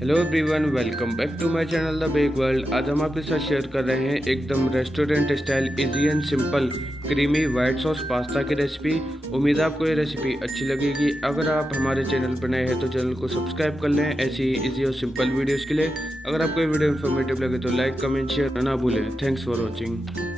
Hello everyone, welcome back to my channel the bake world. आज हम आपके साथ शेयर कर रहे हैं एकदम restaurant style easy and simple creamy white sauce pasta की रेसिपी। उम्मीद है आपको ये रेसिपी अच्छी लगेगी। अगर आप हमारे चैनल पर नए हैं तो चैनल को सब्सक्राइब कर लें ऐसी इजी और सिंपल वीडियोज़ के लिए। अगर आपको ये वीडियो इन्फॉर्मेटिव लगे तो लाइक कमेंट शेयर ना भूलें। Thanks for watching.